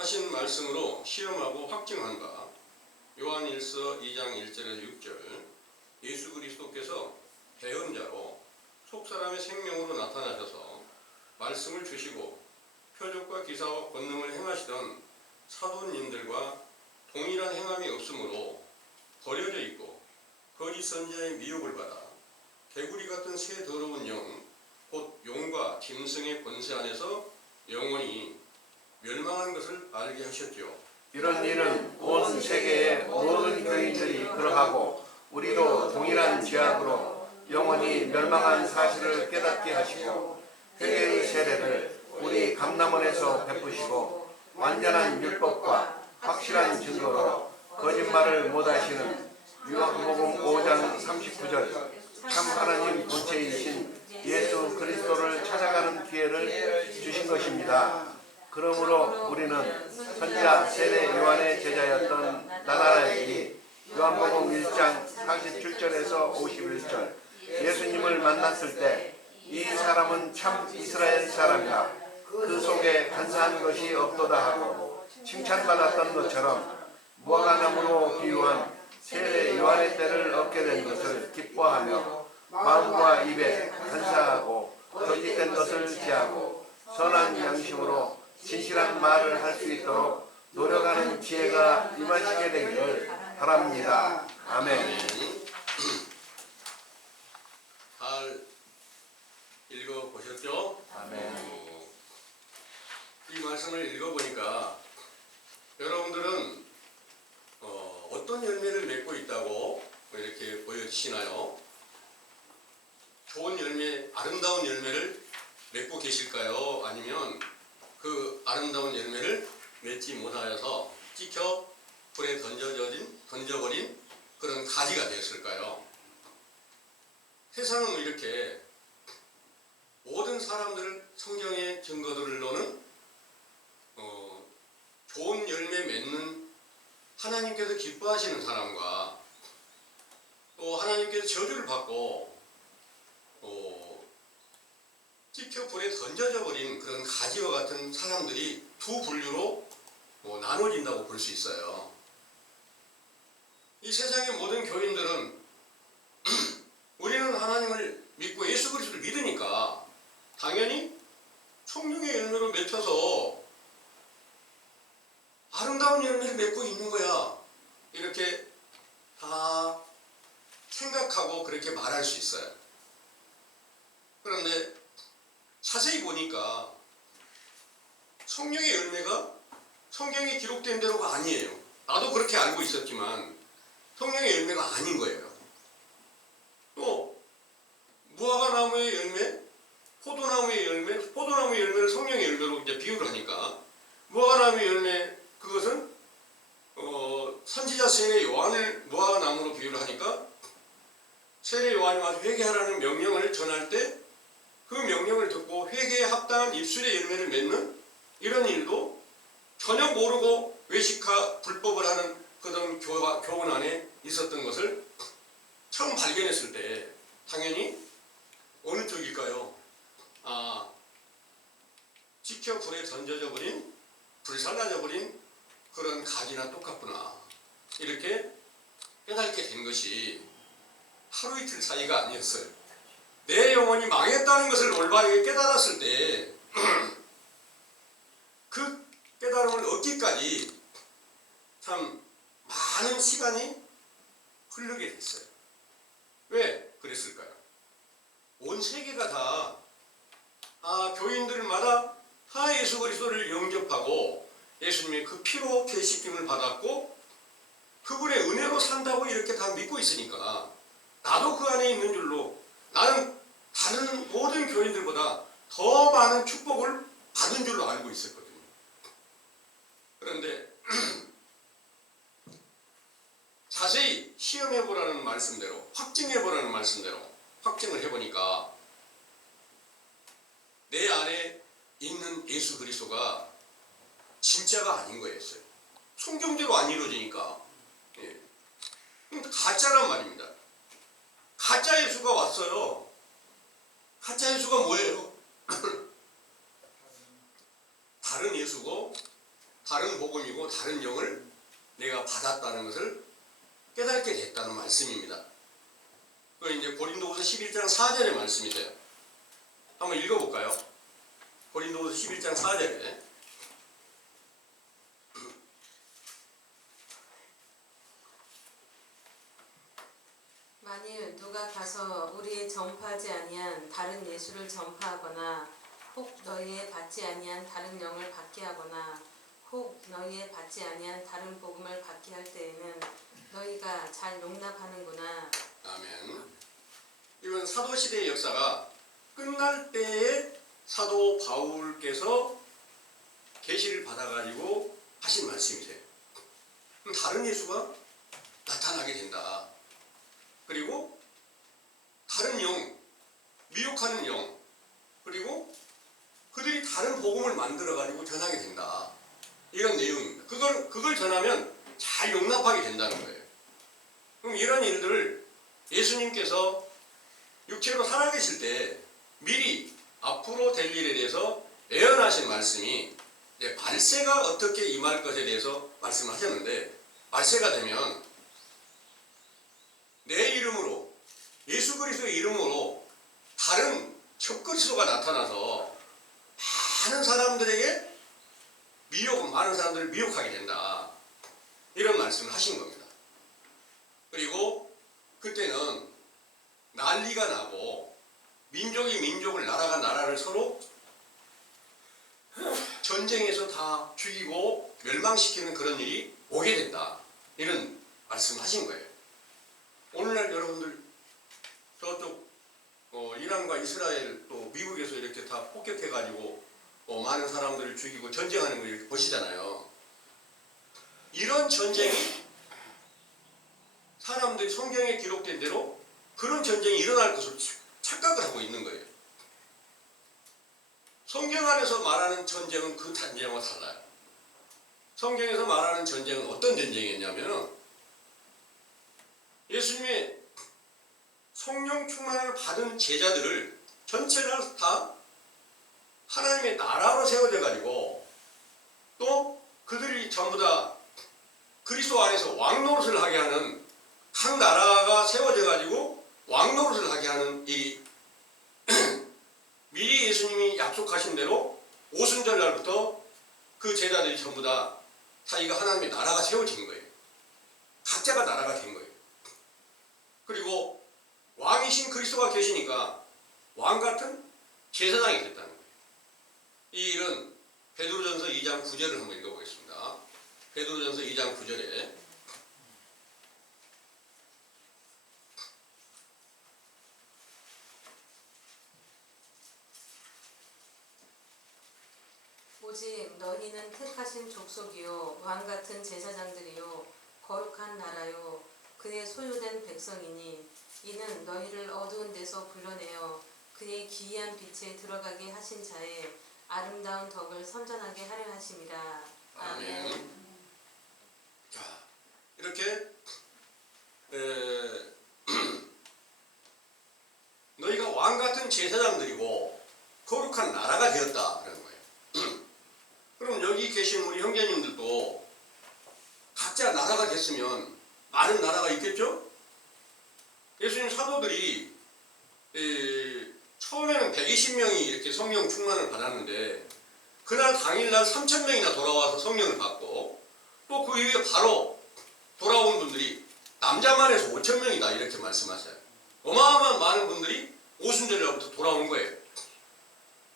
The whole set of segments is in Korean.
하신 말씀으로 시험하고 확증한 바 요한일서 2장 1절에서 6절 예수 그리스도께서 배은자로 속사람의 생명으로 나타나셔서 말씀을 주시고 표적과 기사와 권능을 행하시던 사도님들과 동일한 행함이 없으므로 버려져 있고 거짓 선지자의 미혹을 받아 개구리 같은 새 더러운 영 곧 용과 짐승의 권세 안에서 영원히 멸망한 것을 알게 하셨죠. 이런 일은 온 세계의 모든 교인들이 그러하고 우리도 동일한 죄악으로 영원히 멸망한 사실을 깨닫게 하시고 회개의 세례를 우리 감람원에서 베푸시고 완전한 율법과 확실한 증거로 거짓말을 못하시는 요한복음 5장 39절 참 하나님 본체이신 예수 그리스도를 찾아가는 기회를 주신 것입니다. 그러므로 우리는 선지자 세례 요한의 제자였던 나다나엘이 요한복음 1장 47절에서 51절 예수님을 만났을 때 이 사람은 참 이스라엘 사람이라 그 속에 간사한 것이 없도다 하고 칭찬받았던 것처럼 무화과나무로 비유한 세례 요한의 때를 얻게 된 것을 기뻐하며 마음과 입에 간사하고 거짓된 것을 제하고 선한 양심으로 진실한 말을 할 수 있도록 노력하는 지혜가 임하시게 되기를 바랍니다. 아멘. 잘 읽어보셨죠? 아멘. 이 말씀을 읽어보니까 여러분들은 어떤 열매를 맺고 있다고 이렇게 보여지시나요? 좋은 열매, 아름다운 열매를 맺고 계실까요? 아니면 그 아름다운 열매를 맺지 못하여서 찍혀 불에 던져버린 그런 가지가 되었을까요? 세상은 이렇게 모든 사람들을 성경의 증거들로는 좋은 열매 맺는 하나님께서 기뻐하시는 사람과 또 하나님께서 저주를 받고 찍혀 불에 던져져 버린 그런 가지와 같은 사람들이 두 분류로 나눠진다고 볼 수 있어요. 이 세상의 모든 교인들은 우리는 하나님을 믿고 예수 그리스도를 믿으니까 당연히 성령의 열매로 맺혀서 아름다운 열매를 맺고 있는 거야. 이렇게 다 생각하고 그렇게 말할 수 있어요. 그런데 자세히 보니까 성령의 열매가 성경에 기록된 대로가 아니에요. 나도 그렇게 알고 있었지만 성령의 열매가 아닌 거예요. 또 무화과나무의 열매, 포도나무의 열매를 성령의 열매로 이제 비유를 하니까 무화과나무의 열매 그것은 선지자 세례 요한을 무화과나무로 비유를 하니까 세례 요한이 와서 회개하라는 명령을 전할 때 그 명령을 듣고 회개에 합당한 입술의 열매를 맺는 이런 일도 전혀 모르고 외식하 불법을 하는 그런 교훈 안에 있었던 것을 처음 발견했을 때 당연히 어느 쪽일까요? 찍혀 불에 던져져 버린, 불살라져 버린 그런 가지나 똑같구나. 이렇게 깨닫게 된 것이 하루 이틀 사이가 아니었어요. 내 영혼이 망했다는 것을 올바르게 깨달았을 때 그 깨달음을 얻기까지 참 많은 시간이 흐르게 됐어요. 왜 그랬을까요? 온 세계가 다 교인들마다 다 예수 그리스도를 영접하고 예수님의 그 피로 계시킴을 받았고 그분의 은혜로 산다고 이렇게 다 믿고 있으니까 나도 그 안에 있는 줄로 나는 다른 모든 교인들보다 더 많은 축복을 받은 줄로 알고 있었거든요. 그런데 자세히 시험해보라는 말씀대로 확증해보라는 말씀대로 확증을 해보니까 내 안에 있는 예수 그리스도가 진짜가 아닌 거였어요. 성경대로 안 이루어지니까 가짜란 말입니다. 가짜 예수가 왔어요. 가짜 예수가 뭐예요? 다른 예수고 다른 복음이고 다른 영을 내가 받았다는 것을 깨닫게 됐다는 말씀입니다. 그 이제 고린도후서 11장 4절의 말씀이세요. 한번 읽어볼까요? 고린도후서 11장 4절에 만일 누가 가서 우리의 전파하지 아니한 다른 예수를 전파하거나 혹 너희의 받지 아니한 다른 영을 받게 하거나 혹 너희의 받지 아니한 다른 복음을 받게 할 때에는 너희가 잘 용납하는구나. 아멘. 이건 사도시대의 역사가 끝날 때에 사도 바울께서 계시를 받아가지고 하신 말씀이세요. 그럼 다른 예수가 나타나게 된다. 그리고 다른 영, 미혹하는 영, 그리고 그들이 다른 복음을 만들어가지고 전하게 된다. 이런 내용입니다. 그걸 전하면 잘 용납하게 된다는 거예요. 그럼 이런 일들을 예수님께서 육체로 살아계실 때 미리 앞으로 될 일에 대해서 예언하신 말씀이 말세가 어떻게 임할 것에 대해서 말씀을 하셨는데, 말세가 되면 내 이름으로, 예수 그리스도의 이름으로 다른 적그리스도가 나타나서 많은 사람들에게 많은 사람들을 미혹하게 된다. 이런 말씀을 하신 겁니다. 그리고 그때는 난리가 나고 민족이 민족을, 나라가 나라를 서로 전쟁에서 다 죽이고 멸망시키는 그런 일이 오게 된다. 이런 말씀을 하신 거예요. 오늘날 여러분들 저쪽 이란과 이스라엘 또 미국에서 이렇게 다 폭격해가지고 많은 사람들을 죽이고 전쟁하는 걸 이렇게 보시잖아요. 이런 전쟁이 사람들이 성경에 기록된 대로 그런 전쟁이 일어날 것으로 착각을 하고 있는 거예요. 성경 안에서 말하는 전쟁은 그 전쟁과 달라요. 성경에서 말하는 전쟁은 어떤 전쟁이었냐면 예수님의 성령 충만을 받은 제자들을 전체를 다 하나님의 나라로 세워져 가지고 또 그들이 전부 다 그리스도 안에서 왕노릇을 하게 하는, 각 나라가 세워져 가지고 왕노릇을 하게 하는 일이 미리 예수님이 약속하신 대로 오순절 날부터 그 제자들이 전부 다 이거 하나님의 나라가 세워진 거예요. 각자가 나라가 된 거예요. 그리고 왕이신 그리스도가 계시니까 왕 같은 제사장이 됐다는 거예요. 이 일은 베드로전서 2장 9절을 한번 읽어보겠습니다. 베드로전서 2장 9절에 오직 너희는 택하신 족속이요 왕같은 제사장들이요 거룩한 나라요 그의 소유된 백성이니 이는 너희를 어두운 데서 불러내어 그의 기이한 빛에 들어가게 하신 자의 아름다운 덕을 선전하게 하려 하심이라. 아멘. 자, 이렇게 너희가 왕 같은 제사장들이고 거룩한 나라가 되었다 그런 거예요. 그럼 여기 계신 우리 형제님들도 각자 나라가 됐으면 많은 나라가 있겠죠? 예수님 사도들이 처음에는 120명이 이렇게 성령 충만을 받았는데 그날 당일날 3,000명이나 돌아와서 성령을 받고 또 그 이후에 바로 돌아온 분들이 남자만 해서 5,000명이다 이렇게 말씀하셔요. 어마어마한 많은 분들이 오순절날부터 돌아온 거예요.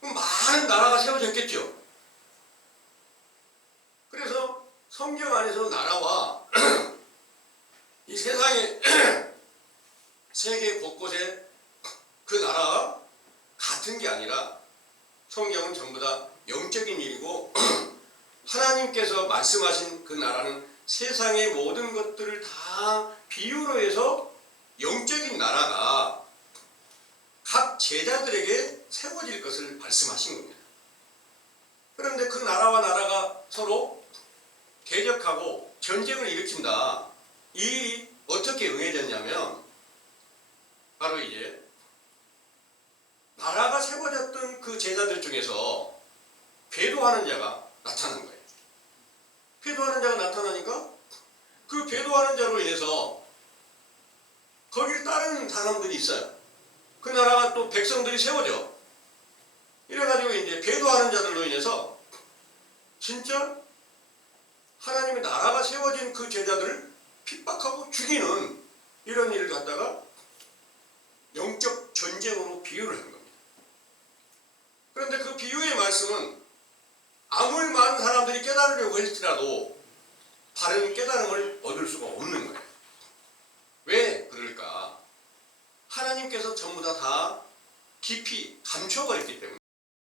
그럼 많은 나라가 세워졌겠죠. 그래서 성경 안에서 나라와 이 세상의 세계 곳곳에 그 나라가 같은 게 아니라 성경은 전부 다 영적인 일이고 하나님께서 말씀하신 그 나라는 세상의 모든 것들을 다 비유로 해서 영적인 나라가 각 제자들에게 세워질 것을 말씀하신 겁니다. 그런데 그 나라와 나라가 서로 대적하고 전쟁을 일으킨다. 이 일이 어떻게 응해졌냐면 바로 이제 나라가 세워졌던 그 제자들 중에서 배도하는 자가 나타난 거예요. 배도하는 자가 나타나니까 그 배도하는 자로 인해서 거기를 따르는 사람들이 있어요. 그 나라가 또 백성들이 세워져. 이래가지고 이제 배도하는 자들로 인해서 진짜 하나님의 나라가 세워진 그 제자들을 핍박하고 죽이는 이런 일을 갖다가 영적 전쟁으로 비유를 한 겁니다. 그런데 그 비유의 말씀은 아무리 많은 사람들이 깨달으려고 할지라도 바른 깨달음을 얻을 수가 없는 거예요. 왜 그럴까? 하나님께서 전부 다 깊이 감춰버렸기 때문에.